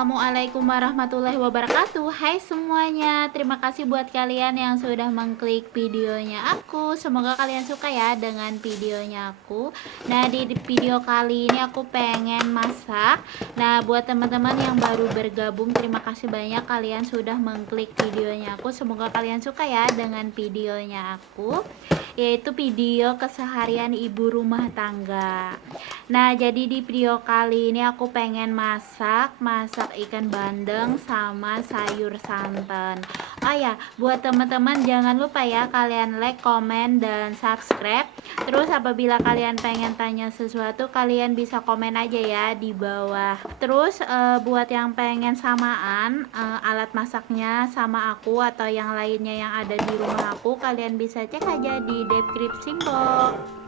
Assalamualaikum warahmatullahi wabarakatuh. Hai semuanya, terima kasih buat kalian yang sudah mengklik videonya aku. Semoga kalian suka ya dengan videonya aku. Nah, di video kali ini aku pengen masak. Nah, buat teman-teman yang baru bergabung, terima kasih banyak kalian sudah mengklik videonya aku. Semoga kalian suka ya dengan videonya aku, yaitu video keseharian ibu rumah tangga. Nah, jadi di video kali ini aku pengen masak ikan bandeng sama sayur santan. Oh ya, buat teman-teman jangan lupa ya kalian like, komen, dan subscribe. Terus apabila kalian pengen tanya sesuatu, kalian bisa komen aja ya di bawah. Terus buat yang pengen samaan alat masaknya sama aku atau yang lainnya yang ada di rumah aku, kalian bisa cek aja di deskripsi box.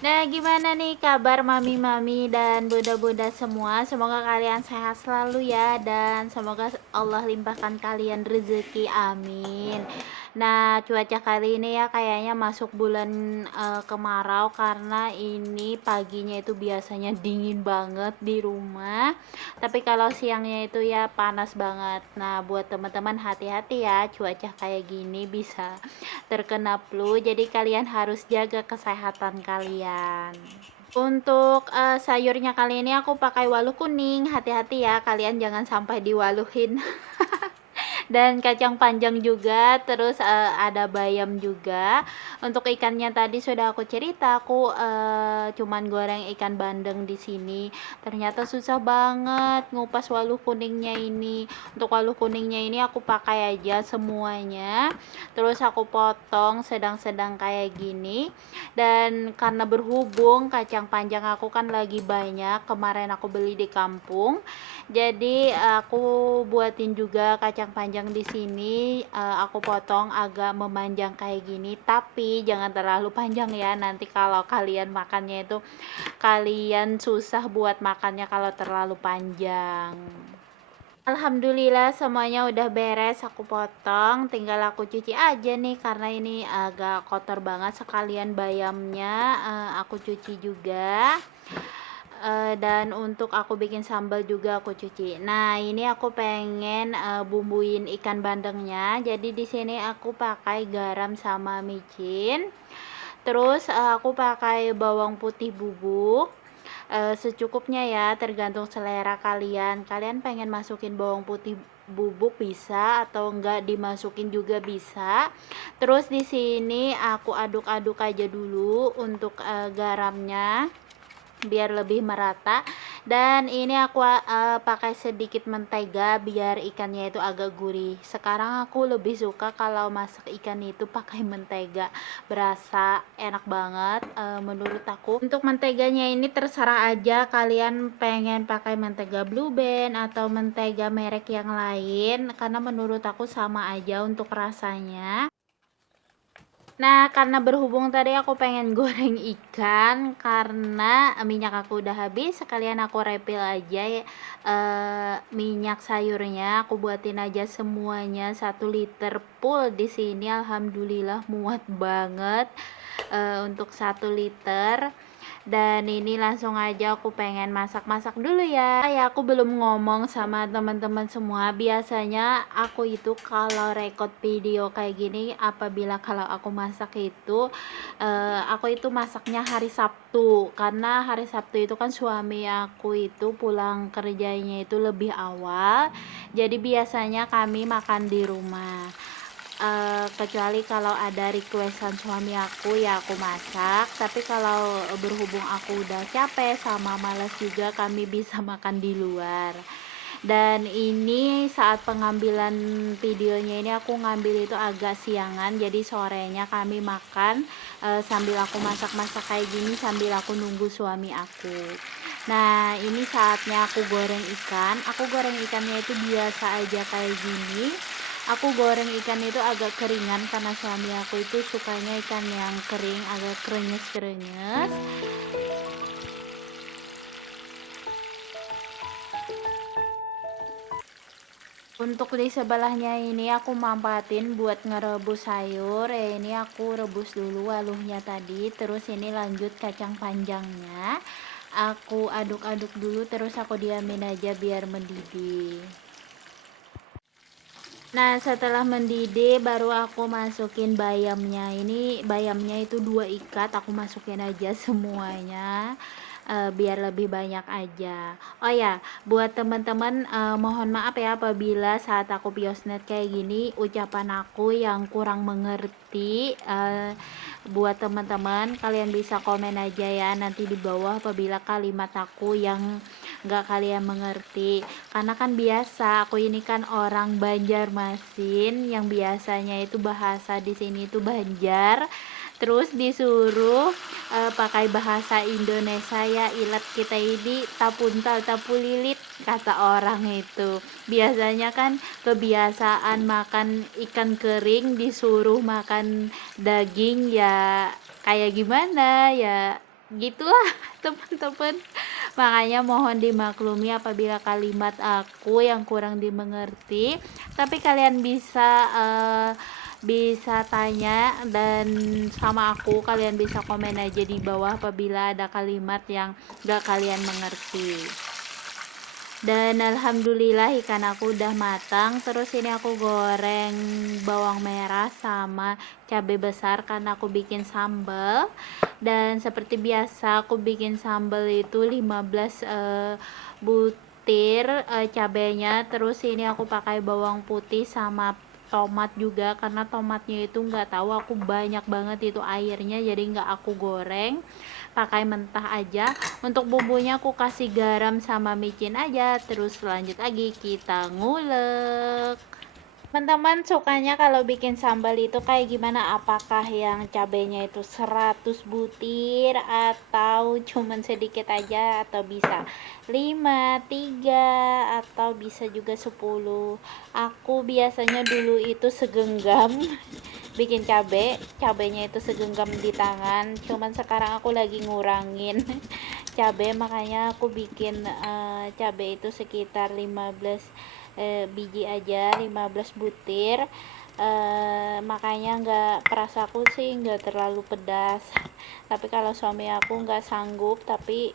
Nah, gimana nih kabar mami-mami dan bunda-bunda semua? Semoga kalian sehat selalu ya, dan semoga Allah limpahkan kalian rezeki, amin. Nah, cuaca kali ini ya kayaknya masuk bulan kemarau, karena ini paginya itu biasanya dingin banget di rumah, tapi kalau siangnya itu ya panas banget. Nah, buat teman-teman hati-hati ya, cuaca kayak gini bisa terkena flu, jadi kalian harus jaga kesehatan kalian. Untuk sayurnya kali ini aku pakai waluh kuning, hati-hati ya kalian jangan sampai diwaluhin. Dan kacang panjang juga, terus ada bayam juga. Untuk ikannya tadi sudah aku cerita, aku cuman goreng ikan bandeng di sini. Ternyata susah banget ngupas waluh kuningnya ini. Untuk waluh kuningnya ini aku pakai aja semuanya, terus aku potong sedang-sedang kayak gini. Dan karena berhubung kacang panjang aku kan lagi banyak, kemarin aku beli di kampung, jadi aku buatin juga kacang panjang di sini. Aku potong agak memanjang kayak gini, tapi jangan terlalu panjang ya, nanti kalau kalian makannya itu kalian susah buat makannya kalau terlalu panjang. Alhamdulillah semuanya udah beres, aku potong, tinggal aku cuci aja nih karena ini agak kotor banget. Sekalian bayamnya aku cuci juga. Dan untuk aku bikin sambal juga aku cuci. Nah, ini aku pengen bumbuin ikan bandengnya. Jadi di sini aku pakai garam sama micin. Terus aku pakai bawang putih bubuk. Secukupnya ya, tergantung selera kalian. Kalian pengen masukin bawang putih bubuk bisa, atau enggak dimasukin juga bisa. Terus di sini aku aduk-aduk aja dulu untuk garamnya biar lebih merata. Dan ini aku pakai sedikit mentega biar ikannya itu agak gurih. Sekarang aku lebih suka kalau masak ikan itu pakai mentega, berasa enak banget menurut aku. Untuk menteganya ini terserah aja, kalian pengen pakai mentega Blue Band atau mentega merek yang lain, karena menurut aku sama aja untuk rasanya. Nah, karena berhubung tadi aku pengen goreng ikan, karena minyak aku udah habis, sekalian aku refill aja ya, minyak sayurnya. Aku buatin aja semuanya 1 liter full di sini. Alhamdulillah muat banget untuk 1 liter. Dan ini langsung aja aku pengen masak-masak dulu ya. Aku belum ngomong sama teman-teman semua. Biasanya aku itu kalau record video kayak gini, apabila kalau aku masak itu aku itu masaknya hari Sabtu, karena hari Sabtu itu kan suami aku itu pulang kerjanya itu lebih awal, jadi biasanya kami makan di rumah. Kecuali kalau ada requestan suami aku ya aku masak, tapi kalau berhubung aku udah capek sama malas juga, kami bisa makan di luar. Dan ini saat pengambilan videonya ini aku ngambil itu agak siangan, jadi sorenya kami makan sambil aku masak-masak kayak gini, sambil aku nunggu suami aku. Nah, ini saatnya aku goreng ikan. Aku goreng ikannya itu biasa aja kayak gini. Aku goreng ikan itu agak keringan karena suami aku itu sukanya ikan yang kering, agak krenyes-krenyes. Untuk di sebelahnya ini aku mampatin buat ngerebus sayur. Ini aku rebus dulu waluhnya tadi, terus ini lanjut kacang panjangnya. aku aduk-aduk dulu, terus aku diamin aja biar mendidih. Nah, setelah mendidih baru aku masukin bayamnya. Ini bayamnya itu 2 ikat, aku masukin aja semuanya. Biar lebih banyak aja. Oh ya, buat teman-teman, mohon maaf ya apabila saat aku piosnet kayak gini ucapan aku yang kurang mengerti. Buat teman-teman, kalian bisa komen aja ya nanti di bawah apabila kalimat aku yang nggak kalian mengerti, karena kan biasa aku ini kan orang Banjarmasin yang biasanya itu bahasa di sini itu Banjar, terus disuruh pakai bahasa Indonesia, ya ilat kita ini tapuntal tapu lilit kata orang itu. Biasanya kan kebiasaan makan ikan kering disuruh makan daging, ya kayak gimana ya, gitulah teman-teman. Makanya mohon dimaklumi apabila kalimat aku yang kurang dimengerti, tapi kalian bisa tanya dan sama aku, kalian bisa komen aja di bawah apabila ada kalimat yang gak kalian mengerti. Dan alhamdulillah ikan aku udah matang. Terus ini aku goreng bawang merah sama cabai besar karena aku bikin sambal. Dan seperti biasa aku bikin sambal itu 15 butir cabenya. Terus ini aku pakai bawang putih sama tomat juga, karena tomatnya itu nggak tahu aku banyak banget itu airnya, jadi nggak aku goreng, pakai mentah aja. Untuk bumbunya aku kasih garam sama micin aja, terus lanjut lagi kita ngulek. Teman-teman sukanya kalau bikin sambal itu kayak gimana? Apakah yang cabenya itu 100 butir atau cuman sedikit aja, atau bisa 5, 3, atau bisa juga 10? Aku biasanya dulu itu segenggam bikin cabenya itu segenggam di tangan, cuman sekarang aku lagi ngurangin cabe, makanya aku bikin cabe itu sekitar 15 biji aja, 15 butir. Makanya nggak, perasaku sih nggak terlalu pedas tapi kalau suami aku nggak sanggup, tapi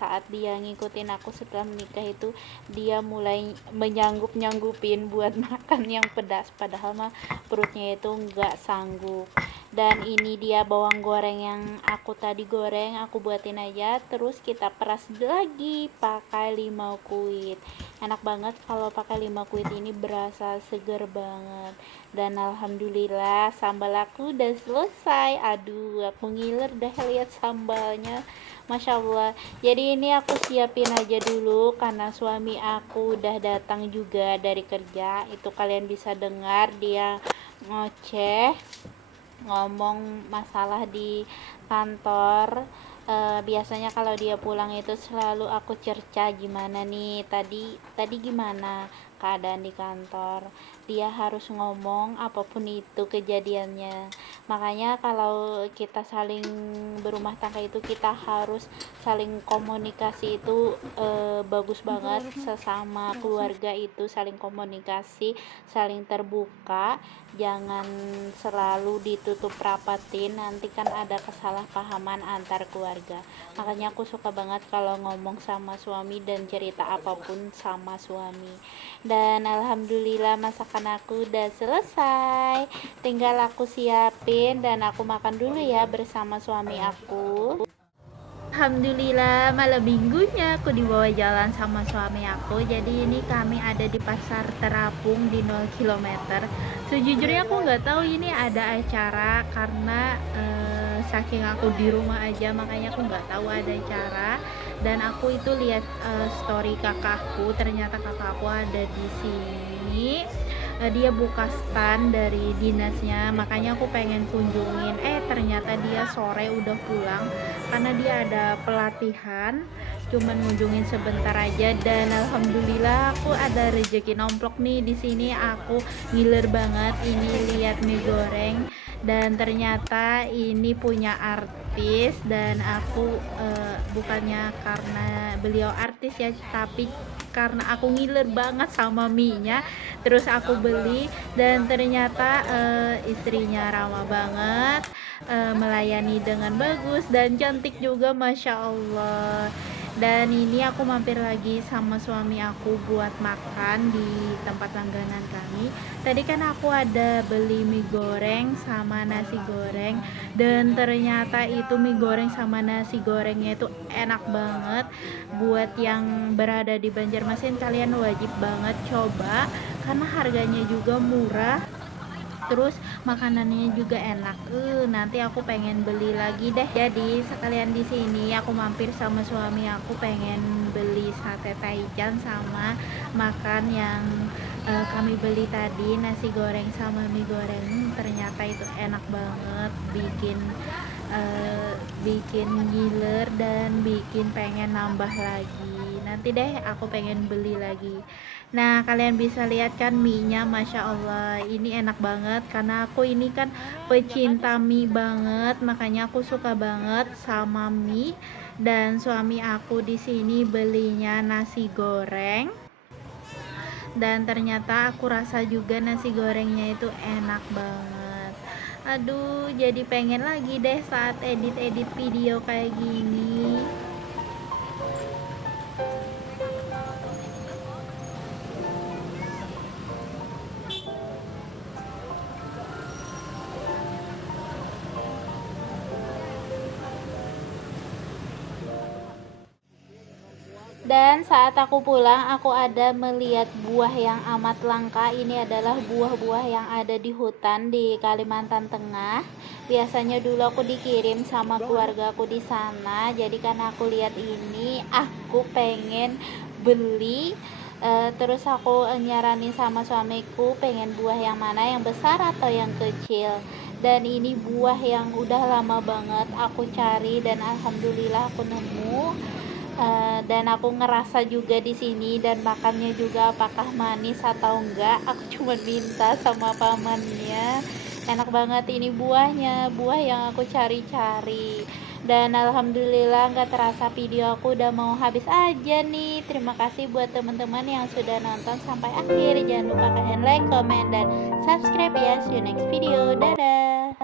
saat dia ngikutin aku setelah menikah itu dia mulai menyanggupin buat makan yang pedas, padahal mah perutnya itu nggak sanggup. Dan ini dia bawang goreng yang aku tadi goreng, aku buatin aja, terus kita peras lagi pakai limau kuit. Enak banget kalau pakai limau kuit, ini berasa seger banget. Dan alhamdulillah sambal aku udah selesai. Aduh, aku ngiler dah lihat sambalnya, masya Allah. Jadi ini aku siapin aja dulu karena suami aku udah datang juga dari kerja. Itu kalian bisa dengar dia ngoceh, ngomong masalah di kantor. Biasanya kalau dia pulang itu selalu aku cerca gimana nih tadi gimana keadaan di kantor. Dia harus ngomong apapun itu kejadiannya. Makanya kalau kita saling berumah tangga itu kita harus saling komunikasi itu bagus banget. Sesama keluarga itu saling komunikasi, saling terbuka, jangan selalu ditutup rapatin, nanti kan ada kesalahpahaman antar keluarga. Makanya aku suka banget kalau ngomong sama suami dan cerita apapun sama suami. Dan alhamdulillah masakan aku udah selesai, tinggal aku siapin dan aku makan dulu ya bersama suami aku. Alhamdulillah malam minggunya aku dibawa jalan sama suami aku. Jadi ini kami ada di pasar terapung di 0 km. Sejujurnya aku nggak tahu ini ada acara karena saking aku di rumah aja, makanya aku nggak tahu ada acara. Dan aku itu lihat story kakakku, ternyata kakakku ada di sini. Dia buka stand dari dinasnya, makanya aku pengen kunjungin. Ternyata dia sore udah pulang karena dia ada pelatihan, cuman ngunjungin sebentar aja. Dan alhamdulillah aku ada rezeki nomplok nih di sini. Aku ngiler banget ini lihat mie goreng, dan ternyata ini punya artis. Dan aku bukannya karena beliau artis ya, tapi karena aku ngiler banget sama mie nya, terus aku beli. Dan ternyata istrinya ramah banget, melayani dengan bagus dan cantik juga, Masya Allah. Dan ini aku mampir lagi sama suami aku buat makan di tempat langganan kami. Tadi kan aku ada beli mie goreng sama nasi goreng, dan ternyata itu mie goreng sama nasi gorengnya itu enak banget. Buat yang berada di Banjarmasin, kalian wajib banget coba karena harganya juga murah, terus makanannya juga enak. Nanti aku pengen beli lagi deh. Jadi sekalian di sini aku mampir sama suami aku pengen beli sate taichan sama makan yang kami beli tadi, nasi goreng sama mie goreng. Ternyata itu enak banget, bikin ngiler dan bikin pengen nambah lagi. Nanti deh aku pengen beli lagi. Nah, kalian bisa lihat kan mie-nya, Masya Allah, ini enak banget karena aku ini kan pecinta mie banget, makanya aku suka banget sama mie. Dan suami aku di sini belinya nasi goreng, dan ternyata aku rasa juga nasi gorengnya itu enak banget. Aduh, jadi pengen lagi deh saat edit-edit video kayak gini. Dan saat aku pulang, aku ada melihat buah yang amat langka. Ini adalah buah-buah yang ada di hutan di Kalimantan Tengah. Biasanya dulu aku dikirim sama keluarga aku di sana. Jadi karena aku lihat ini, aku pengen beli. Terus aku nyaranin sama suamiku pengen buah yang mana, yang besar atau yang kecil. Dan ini buah yang udah lama banget aku cari dan alhamdulillah aku nemu. Dan aku ngerasa juga di sini dan makannya juga apakah manis atau enggak. Aku cuma minta sama pamannya. Enak banget ini buahnya, buah yang aku cari-cari. Dan alhamdulillah nggak terasa video aku udah mau habis aja nih. Terima kasih buat teman-teman yang sudah nonton sampai akhir. Jangan lupa kalian like, comment, dan subscribe ya. See you next video. Dadah.